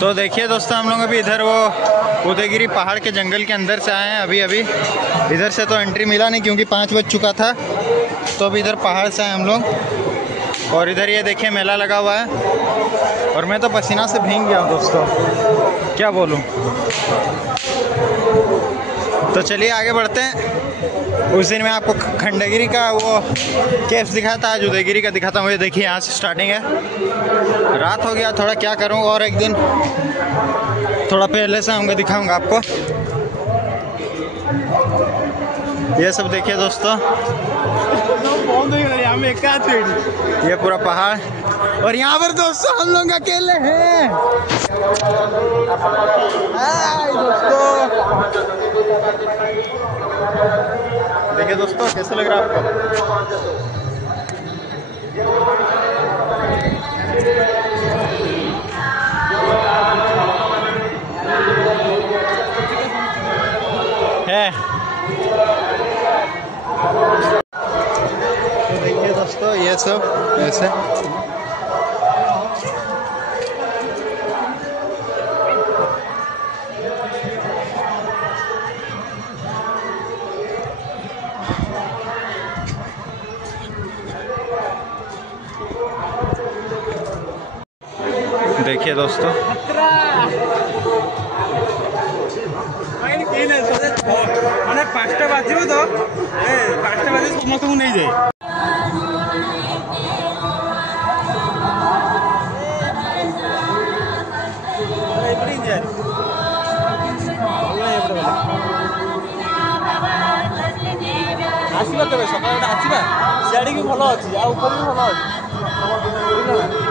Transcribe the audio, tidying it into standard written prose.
तो देखिए दोस्तों, हम लोग अभी इधर वो उदयगिरी पहाड़ के जंगल के अंदर से आए हैं। अभी इधर से तो एंट्री मिला नहीं क्योंकि 5 बज चुका था। तो अभी इधर पहाड़ से आए हम लोग, और इधर ये देखिए मेला लगा हुआ है। और मैं तो पसीना से भीग गया हूँ दोस्तों, क्या बोलूँ। तो चलिए आगे बढ़ते हैं। उस दिन मैं आपको खंडगिरी का वो केव्स दिखाया था, आज उदयगिरी का दिखाता हूँ। ये देखिए यहाँ से स्टार्टिंग है। रात हो गया थोड़ा, क्या करूँ, और एक दिन थोड़ा पहले से आऊँगा, दिखाऊँगा आपको। ये सब देखिए दोस्तों, ये पूरा पहाड़, और यहाँ पर दोस्तों हम लोग अकेले हैं। हाय दोस्तों, देखिए दोस्तों कैसे लग रहा है आपको। है तो देखिए दोस्तों ये सब ऐसे। देखिए दोस्तों मैंने 5टा बाजिब तो 5टा बाजे समस्त को नहीं जाए। आसवा तेज सकाल आसवा सियाड़ी भी भल अच्छी, आ ऊपर भी भल अच्छी।